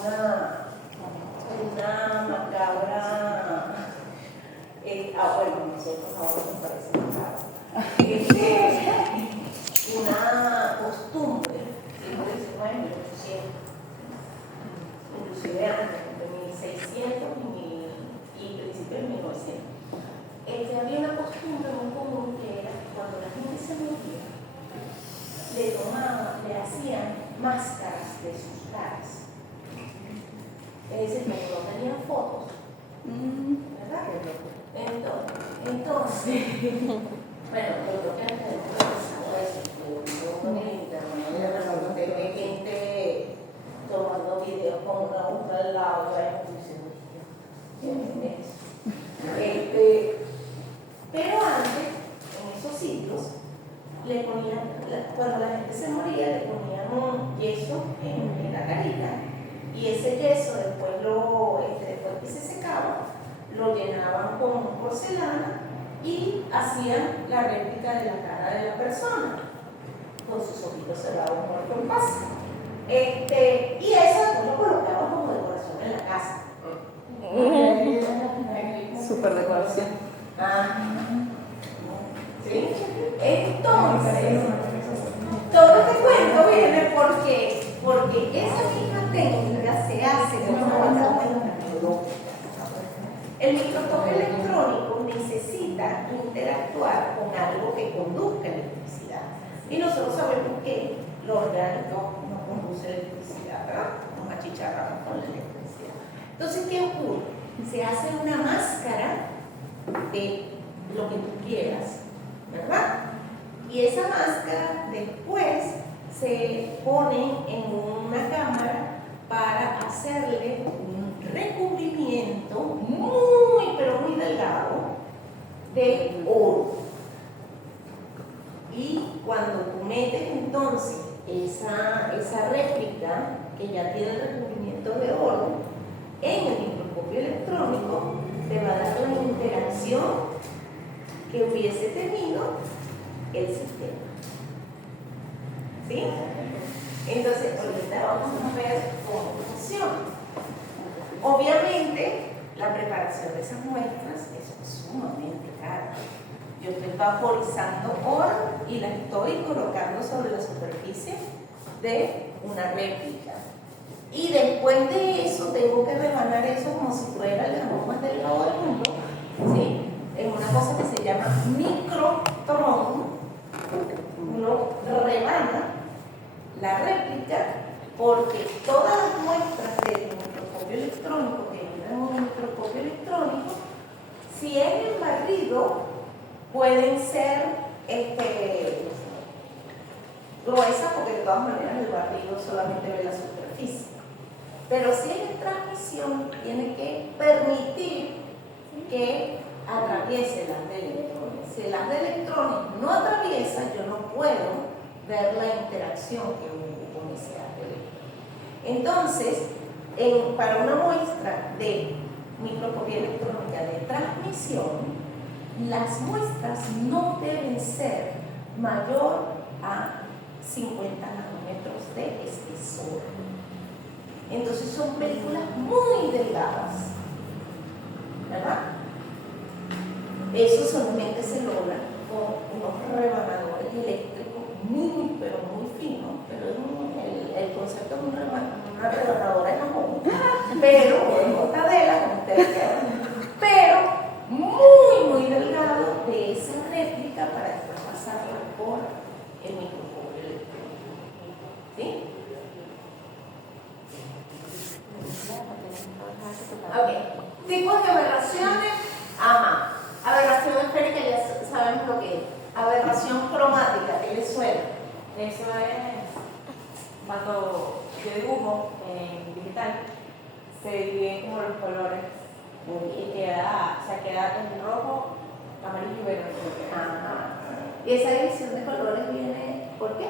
una macabra, bueno, nosotros ahora nos parece macabra, una costumbre, bueno, 1800, inclusive antes, de 1600 y principios de 1900. Había una costumbre muy común que era cuando la gente se moría, le hacían máscaras de sus caras. Es decir, como no tenían fotos, ¿verdad? Entonces, bueno, yo creo que antes de empezar eso, con el internet, de gente tomando videos con una hoja al lado, y diciendo, ¿qué es eso? Pero antes, en esos sitios, le ponían, cuando la gente se moría, le ponían un yeso en la carita, y ese yeso después que se secaba, lo llenaban con porcelana y hacían la réplica de la cara de la persona, con sus ojitos cerrados muerto en paz. Y eso después lo colocaban como decoración en la casa. Súper decoración. ¿Sí? Entonces, todo este cuento viene porque esa misma técnica se hace con una ventana tecnológica. El microscopio electrónico necesita interactuar con algo que conduzca electricidad. Y nosotros sabemos que lo orgánico no conduce electricidad, ¿verdad? Nos achicharramos con la electricidad. Entonces, ¿qué ocurre? Se hace una máscara de lo que tú quieras, ¿verdad? Y esa máscara después se pone en una cámara para hacerle un recubrimiento muy, pero muy delgado de oro. Y cuando tú metes entonces esa réplica que ya tiene el recubrimiento de oro en el microscopio electrónico, te va a dar la interacción que hubiese tenido el sistema. ¿Sí? Entonces, ahorita vamos a ver cómo funciona. Obviamente, la preparación de esas muestras es sumamente cara. Yo estoy vaporizando oro y la estoy colocando sobre la superficie de una réplica. Y después de eso, tengo que rebanar eso como si fuera el jamón más delgado del mundo, ¿sí? En una cosa que se llama microtron. Uno rebana la réplica porque todas las muestras del microscopio electrónico que entran en un microscopio electrónico, si es en barrido, pueden ser gruesas porque de todas maneras el barrido solamente ve la superficie. Pero si es en transmisión, tiene que permitir que atraviese las de electrones. Si las de electrones no atraviesan, yo no puedo ver la interacción que hubo con ese haz de electrones. Entonces, para una muestra de microscopía electrónica de transmisión, las muestras no deben ser mayor a 50 nanómetros de espesor. Entonces son películas muy delgadas, ¿verdad? Eso solamente se logra con unos rebanadores eléctricos muy, pero muy finos, pero el concepto es una rebanadora de jamón, pero de mortadela, como ustedes quieran, pero muy, muy delgado de esa réplica para después pasarla por el microscopio electrónico. ¿Sí? Ok. Tipos de aberraciones. Ajá. Aberración esférica, ya sabemos lo que es. Aberración cromática, ¿qué les suena? Eso es cuando yo dibujo en digital, se dividen como los colores y queda en rojo, amarillo y verde. Ajá. ¿Y esa división de colores viene por qué?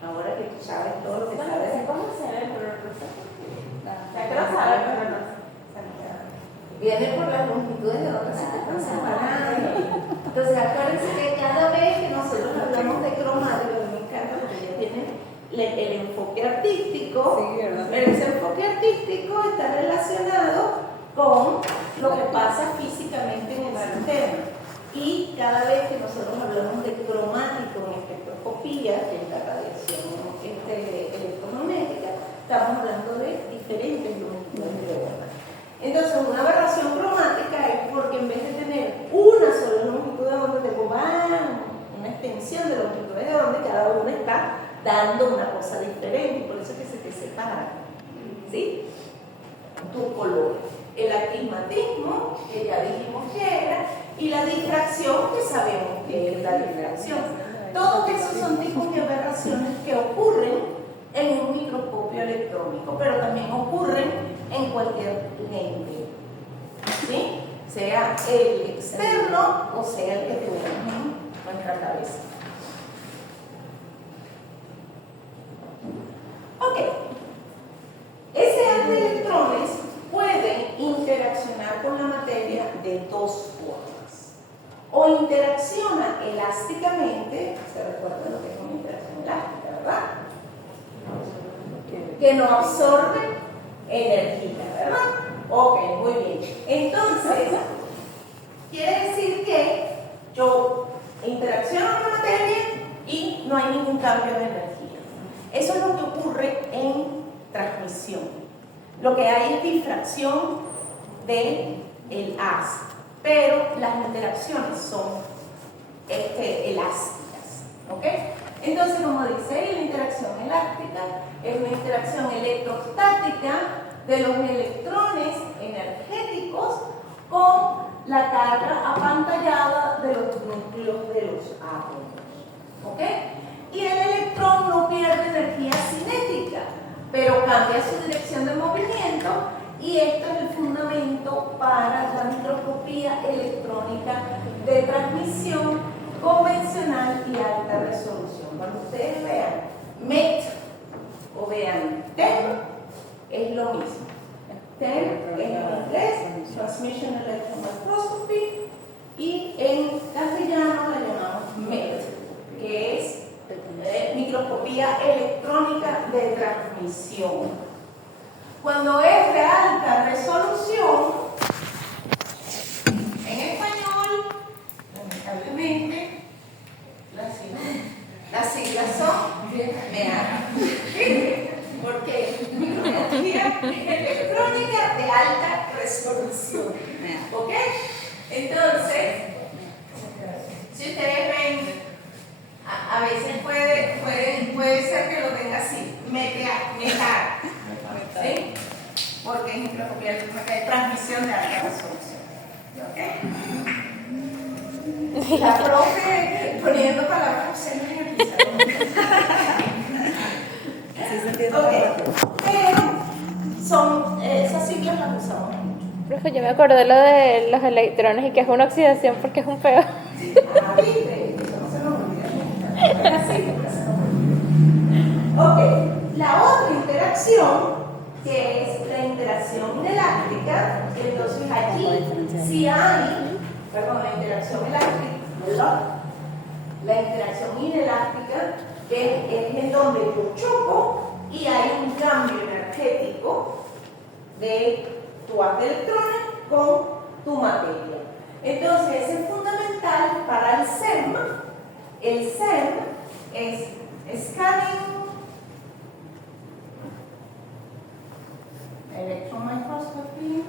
Ahora que tú sabes todo lo que sabes. ¿Cómo se ve el color rosa? O sea, que lo sabes, pero no. Viene por las longitudes de donde se están separando. Entonces, acuérdense que cada vez que nosotros hablamos de cromática, me encanta porque ya tienen el enfoque artístico, sí, pero ese enfoque enfoque artístico está relacionado con lo que pasa físicamente en el sistema. Y cada vez que nosotros hablamos de cromático en espectroscopía, que es la radiación electromagnética, estamos hablando de diferentes longitudes de onda. Entonces, una aberración cromática es porque en vez de tener una sola longitud de onda, tengo una extensión de longitudes de onda y cada una está dando una cosa diferente, por eso es que se te separa, ¿sí? Tu color. El astigmatismo, que ya dijimos que era, y la difracción, que sabemos que es la difracción. Todos esos son tipos de aberraciones que ocurren en un microscopio electrónico, pero también ocurren en cualquier lente, ¿sí? Sea el externo o sea el que tenemos en nuestra cabeza. Ok. Ese haz de electrones puede interaccionar con la materia de dos formas. O interacciona elásticamente, se recuerda lo que es una interacción elástica, ¿verdad? Que no absorbe energía, ¿verdad? Ok, muy bien. Entonces, quiere decir que yo interacciono con la materia y no hay ningún cambio de energía. Eso es lo que ocurre en transmisión. Lo que hay es difracción del haz, pero las interacciones son elásticas, ¿ok? Entonces, como dice, la interacción elástica es una interacción electrostática de los electrones energéticos con la carga apantallada de los núcleos de los átomos, ¿ok? Y el electrón no pierde energía cinética, pero cambia su dirección de movimiento, y esto es el fundamento para la microscopía electrónica de transmisión convencional y alta resolución. Cuando ustedes vean MET o vean TEM, es lo mismo. TEM es en inglés, Transmission Electron Microscopy, y en castellano la llamamos MET, que es microscopía electrónica de transmisión. Cuando es de alta resolución, en español, lamentablemente, las siglas son MEAR. Porque microscopía electrónica de alta resolución. ¿Ok? Entonces, si ustedes ven, a veces puede ser que lo tenga así, METAR, ¿sí? Porque es microscopía electrónica de transmisión de alta resolución. ¿Ok? La profe poniendo palabras obscenas en el pizarrón. Okay. Pero esas siglas las usamos mucho. Profe, yo me acordé lo de los electrones y que es una oxidación porque es un peo. ¿Viste? Eso no se nos olvida nunca. Ok, la otra interacción, que es la interacción inelástica, entonces aquí si hay, la interacción elástica, la interacción inelástica, que es en donde yo choco y hay un cambio energético de tu haz de electrones con tu materia. Entonces, ese es fundamental para el SEM. El SEM es Scanning Electron Microscopy.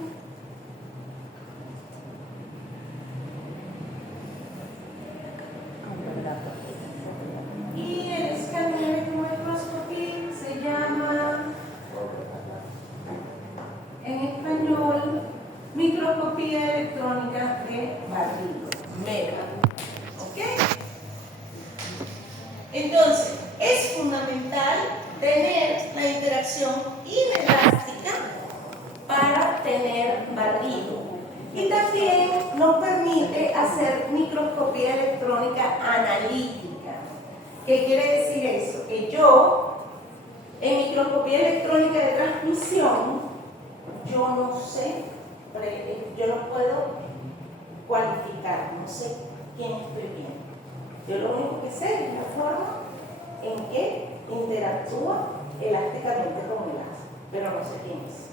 Y el Scanning Electron Microscopy se llama, en español, microscopía electrónica de barrido, MEDA. ¿Ok? Entonces, es fundamental tener la interacción inelástica para tener barrido. Y también nos permite hacer microscopía electrónica analítica. ¿Qué quiere decir eso? Que yo, en microscopía electrónica de transmisión, yo no sé, yo no puedo cuantificar, no sé quién estoy viendo. Yo lo único que sé es la forma en que interactúa elásticamente con el haz. pero no sé quién es.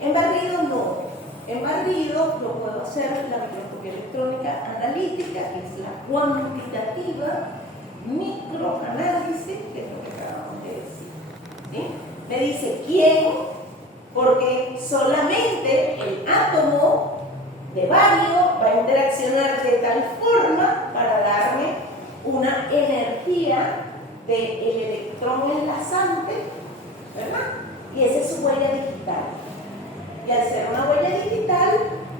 En barrido no. En barrido lo puedo hacer la microscopía electrónica analítica, que es la cuantitativa microanálisis, que es lo que acabamos de decir. ¿Sí? Me dice quién, porque solamente el átomo de bario va a interaccionar de tal forma para darme una energía del electrón enlazante, ¿verdad? Y esa es su huella digital. Y al ser una huella digital,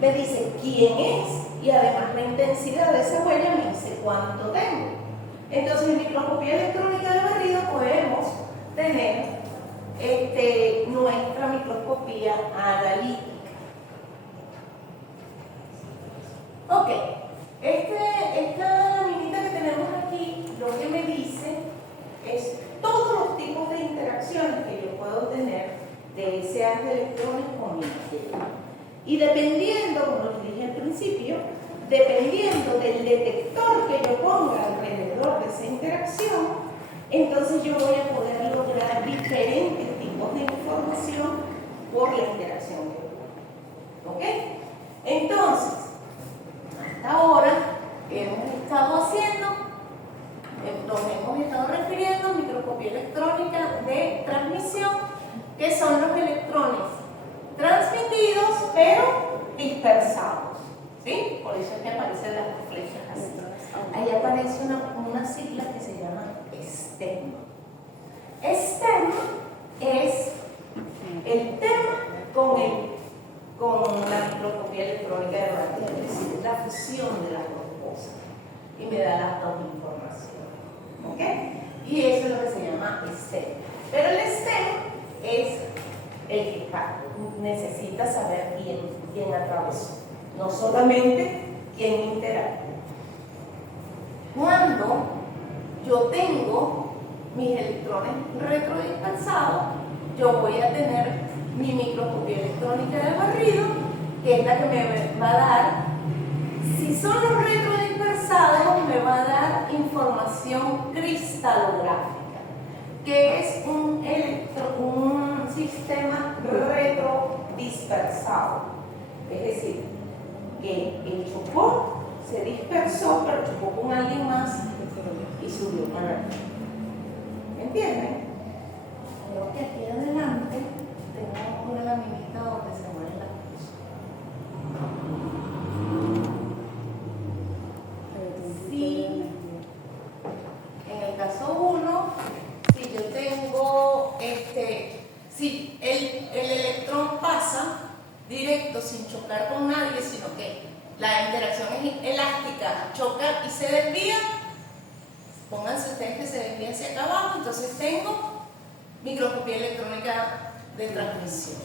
me dice quién es y además la intensidad de esa huella me dice cuánto tengo. Entonces, en microscopía electrónica de barrido podemos tener nuestra microscopía analítica. Ok, esta laminita que tenemos aquí, lo que me dice es todos los tipos de interacciones que yo puedo tener de ese haz de electrones con mi materia. Y dependiendo, como les dije al principio, dependiendo del detector que yo ponga alrededor de esa interacción, entonces yo voy a poder lograr diferentes tipos de información por la interacción que ocurre. ¿Ok? Entonces, hasta ahora hemos estado haciendo, nos hemos estado refiriendo a microscopía electrónica de transmisión, que son los electrones transmitidos pero dispersados. ¿Sí? Por eso es que aparecen las flechas así. Ahí aparece una sigla que se llama STEM. STEM es el tema con la microscopía electrónica de barrido, es decir, la fusión de las dos cosas. Y me da las dos informaciones. ¿Ok? Y eso es lo que se llama STEM. Pero el STEM es el que necesita saber quién atravesó, no solamente quién interactúa. Cuando yo tengo mis electrones retrodispersados, yo voy a tener mi microscopía electrónica de barrido, que es la que me va a dar, si son los retrodispersados, me va a dar información cristalográfica, que es un sistema retrodispersado. Es decir, que el chocó se dispersó, pero chocó con alguien más y subió para aquí. ¿Me entienden? Creo que aquí adelante tenemos una laminita donde se mueven las cosas. Sí. En el caso 1, si yo tengo si el electrón pasa directo sin chocar con nadie, sino que la interacción es elástica, choca y se desvía, pónganse ustedes que se desvía hacia acá abajo, entonces tengo microscopía electrónica de transmisión.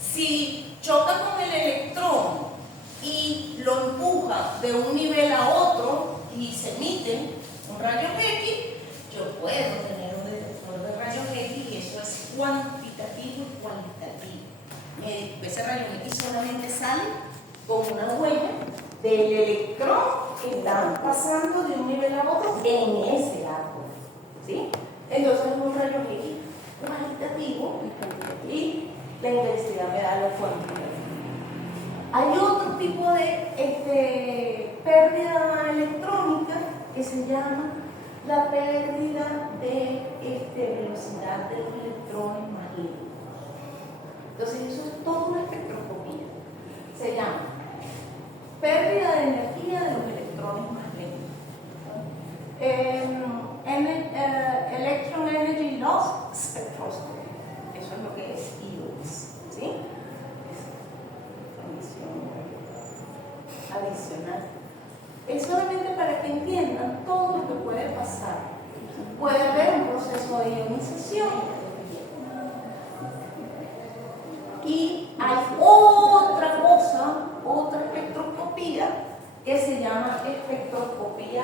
Si choca con el electrón y lo empuja de un nivel a otro y se emite un rayo X, yo puedo tener un detector de rayos X y eso es cuantitativo y cualitativo. Ese rayo X solamente sale con una huella del electrón que está pasando de un nivel a otro en ese átomo. ¿Sí? Entonces es un rayo X cualitativo y la intensidad me da lo cuantitativo. Hay otro tipo de pérdida electrónica que se llama la pérdida de velocidad de los electrones más lentos. Entonces eso es toda una espectroscopía. Se llama pérdida de energía de los electrones más lentos. Electron Energy Loss Spectroscopy. Eso es lo que es ELOS. ¿Sí? Adicional. Es solamente para que entiendan todo lo que puede pasar. Puede haber un proceso de ionización y hay otra cosa, otra espectroscopía que se llama espectroscopía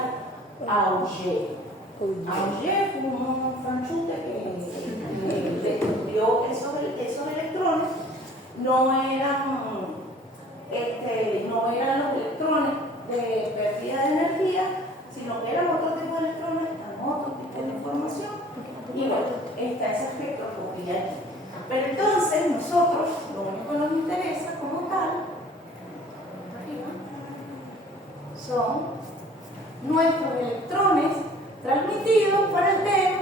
Auger. Auger fue un franchute que estudió esos electrones. No eran los electrones de pérdida de energía, sino que eran otro tipo de electrones, otro tipo de información. Y bueno, está esa espectroscopía allí. Pero entonces nosotros, lo único que nos interesa como tal, son nuestros electrones transmitidos por el dedo,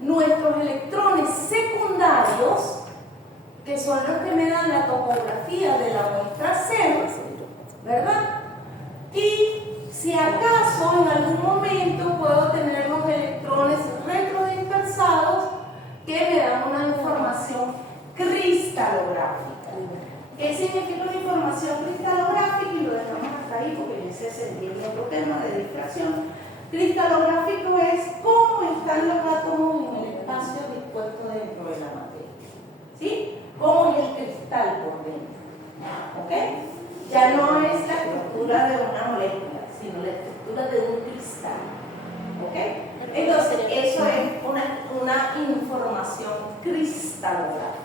nuestros electrones secundarios, que son los que me dan la topografía de la muestra cero, ¿verdad? Y si acaso en algún momento puedo tener los electrones retrodispersados que me dan una información cristalográfica. ¿Qué significa una información cristalográfica? Y lo dejamos hasta ahí porque ese es el otro tema de difracción. Cristalográfico es cómo están los átomos en el espacio dispuesto dentro de la materia. ¿Sí? ¿Cómo es el cristal por dentro? ¿Ok? Ya no es la estructura de una molécula, sino la estructura de un cristal. ¿Ok? Entonces, eso es una información cristalográfica.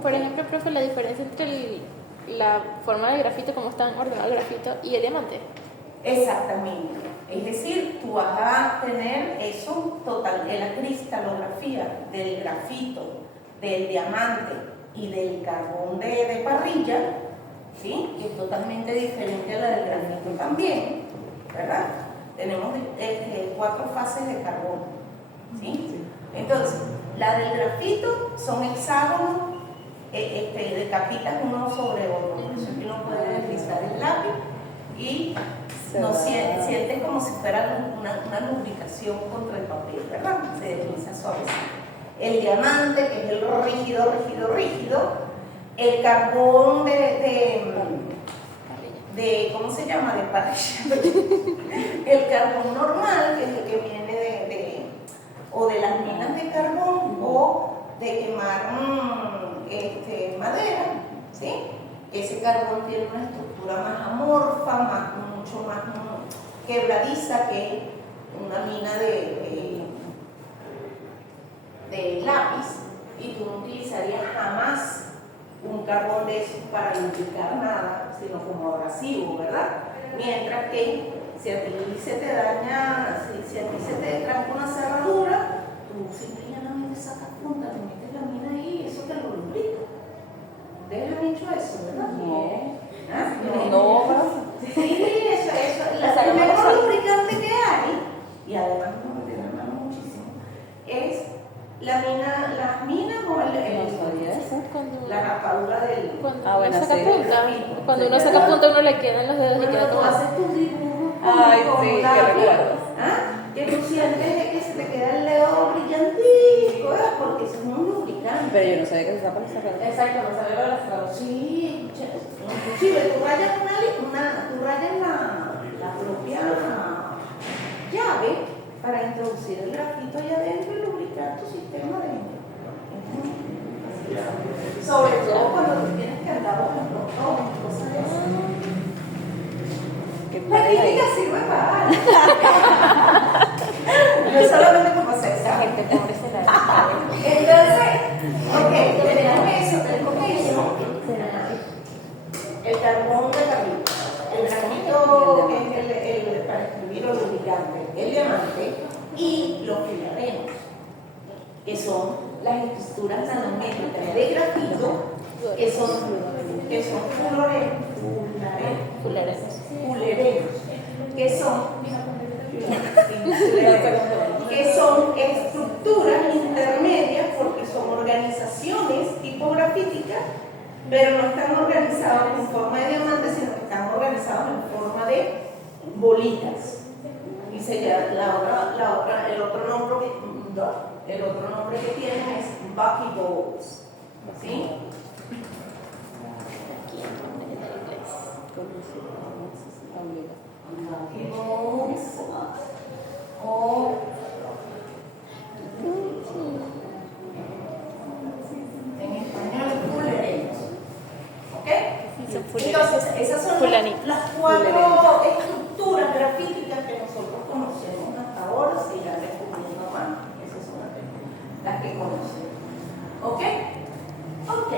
Por ejemplo, profe, la diferencia entre la forma de grafito, cómo están ordenados el grafito, y el diamante. Exactamente. Es decir, tú vas a tener eso total, en la cristalografía del grafito, del diamante y del carbón de parrilla, ¿sí? Que es totalmente diferente a la del grafito también, ¿verdad? Tenemos 4 fases de carbono, ¿sí? Entonces, la del grafito son hexágonos, decapitas uno sobre otro, por eso que uno puede deslizar el lápiz y no sientes como si fuera una lubricación contra el papel, ¿verdad? Se desliza suavecito. El diamante, que es el rígido, el carbón de ¿cómo se llama? De parrilla. El carbón normal, que es el que viene o de las minas de carbón o de quemar madera, ¿sí? Ese carbón tiene una estructura más amorfa, mucho más quebradiza que una mina de lápiz, y tú no utilizarías jamás un carbón de esos para lubricar nada, sino como abrasivo, ¿verdad? Mientras que si a ti se te daña, si a ti se te tranca una cerradura, tú simplemente sacas punta, te metes la mina ahí y eso te lo lubrica. ¿Ustedes han hecho eso, verdad? No. ¿Ah? No. Sí, eso. El mejor lubricante que hay, y además no me tiene mano muchísimo, es las minas o la rapadura del... Cuando uno saca punta, cuando uno saca punta, uno le quedan los dedos y queda Cuando todo. tú haces tus dibujos Ay, con sí, lápiz, qué recuerdo. que tú sientes que se te queda el dedo brillantico, ¿verdad? Porque eso es un lubricante. Pero yo no sabía que se usaba para sacar. Exacto, no sabía lo de las flores. Sí, inclusive tú rayas la propia llave para introducir el grafito allá adentro y lubricar tu sistema de... Sobre todo cuando tú tienes que andar buscando cosas de eso. La química sirve para algo. No solamente para pasar esa gente pobre se la da. Entonces, ok, tenemos eso. El carbón de grafito, el grafito que es el para escribir los lubricantes, el diamante y los filaderos, que son las estructuras nanométricas de grafito, que son fulereros, que son estructuras intermedias porque son organizaciones tipografíticas, pero no están organizadas en forma de diamante, sino que están organizadas en forma de bolitas. Y se llama el otro nombre que tienen es buckyballs, ¿sí? Buckyballs o en español fulereros, ¿ok? Entonces esas son las 4 estructuras grafíticas que nosotros conocemos hasta ahora, si las descubriendo más, esas son las que conocemos, ¿ok? Ok,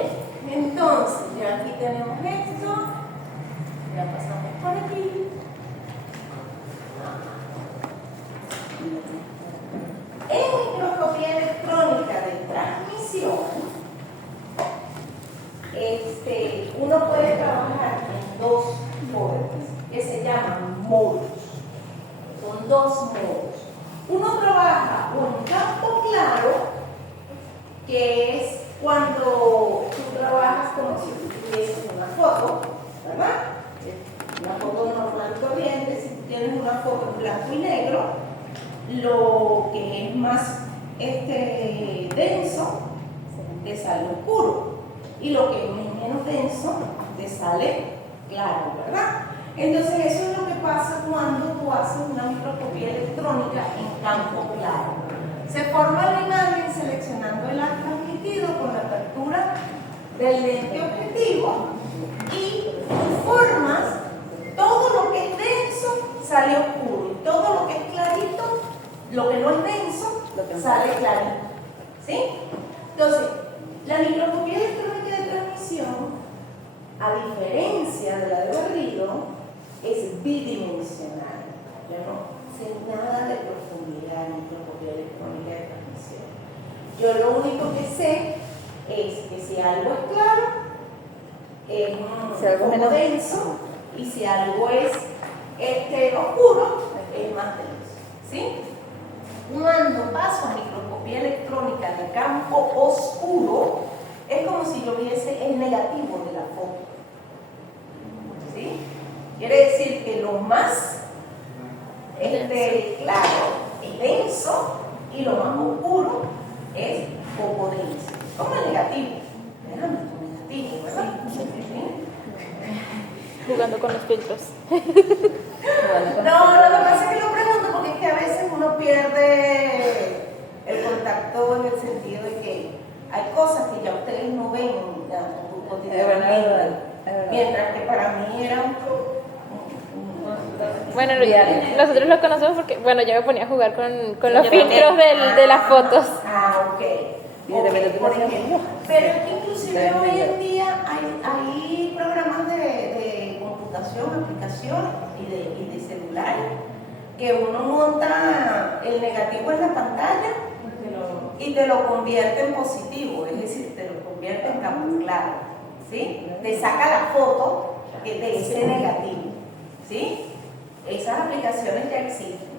entonces ya aquí tenemos esto, ya pasamos por aquí. En microscopía electrónica de transmisión, uno puede trabajar en dos formas que se llaman modos. Son dos modos. Uno trabaja con campo claro, que es cuando tú trabajas como si tuvieses una foto, ¿verdad? Una foto normal y corriente. Si tú tienes una foto en blanco y negro, lo que es más denso te sale oscuro y lo que es menos denso te sale claro, ¿verdad? Entonces eso es lo que pasa cuando tú haces una microscopía electrónica en campo claro. Se forma la imagen seleccionando el haz transmitido con la apertura del lente objetivo y tú formas todo lo que es denso sale oscuro y todo lo que es clarito, lo que no es denso, sale clarito. ¿Sí? Entonces, la microscopía electrónica de transmisión, a diferencia de la de barrido, es bidimensional. Yo no sé nada de profundidad en microscopía electrónica de transmisión. Yo lo único que sé es que si algo es claro, es un poco denso, y si algo es oscuro, es más denso. ¿Sí? Cuando paso a microscopía electrónica de campo oscuro, es como si yo viese el negativo de la foto. ¿Sí? Quiere decir que lo más claro es denso y lo más oscuro es poco denso. Como el negativo. Déjame tu negativo, ¿verdad? ¿Sí? Jugando con los filtros. No, lo que pasa es que lo pregunto porque es que a veces uno pierde el contacto en el sentido de que hay cosas que ya ustedes no ven cotidianamente, mientras que para mí era Bueno, nosotros lo conocemos porque, bueno, yo me ponía a jugar con los filtros de las fotos. ok. Por ejemplo, pero es que inclusive hoy en día hay programas de computación, aplicaciones y de celulares que uno monta el negativo en la pantalla y te lo convierte en positivo, es decir, te lo convierte en campo claro, ¿sí? Te saca la foto de ese negativo, ¿sí? Esas aplicaciones ya existen.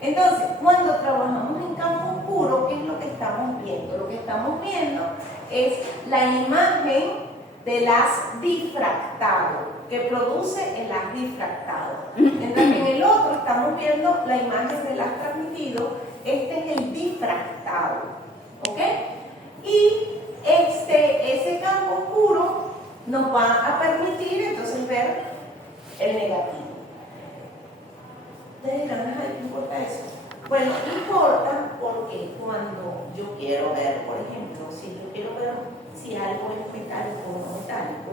Entonces, cuando trabajamos en campo oscuro, ¿qué es lo que estamos viendo? Lo que estamos viendo es la imagen del haz difractado, que produce el haz difractado. Mientras que en el otro estamos viendo la imagen del haz transmitido, este es el difractado. ¿Ok? Y ese campo oscuro nos va a permitir entonces ver el negativo. Ustedes dirán, ¿qué importa eso? Bueno, importa porque cuando yo quiero ver, por ejemplo, si yo quiero ver si algo es metálico o no metálico,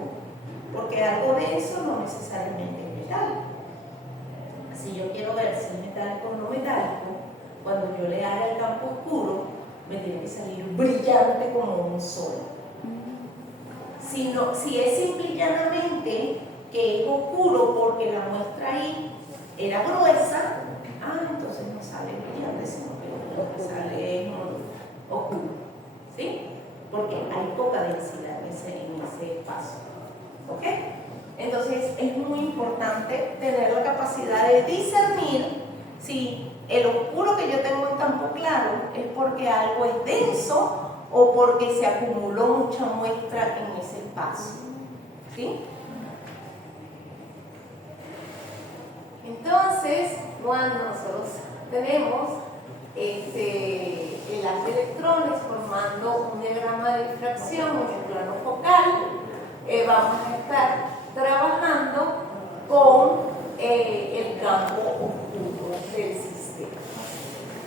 porque algo de eso no necesariamente es metálico. Si yo quiero ver si es metálico o no metálico, cuando yo le haga el campo oscuro, me tiene que salir brillante como un sol. Si es simple y llanamente que es oscuro porque la muestra ahí era gruesa, entonces no sale brillante, sino que lo que sale es oscuro, ¿sí? Porque hay poca densidad en ese espacio, ¿ok? Entonces es muy importante tener la capacidad de discernir si el oscuro que yo tengo en campo claro es porque algo es denso o porque se acumuló mucha muestra en ese espacio, ¿sí? Entonces, cuando nosotros tenemos el haz de electrones formando un diagrama de difracción en el plano focal, vamos a estar trabajando con el campo oscuro del sistema.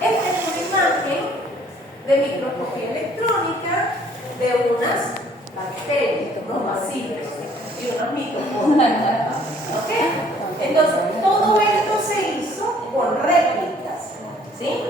Esta es una imagen de microscopía electrónica de unas bacterias, unos bacilos y unos mitocondrias. ¿Ok? Entonces, todo esto se hizo con réplicas, ¿sí?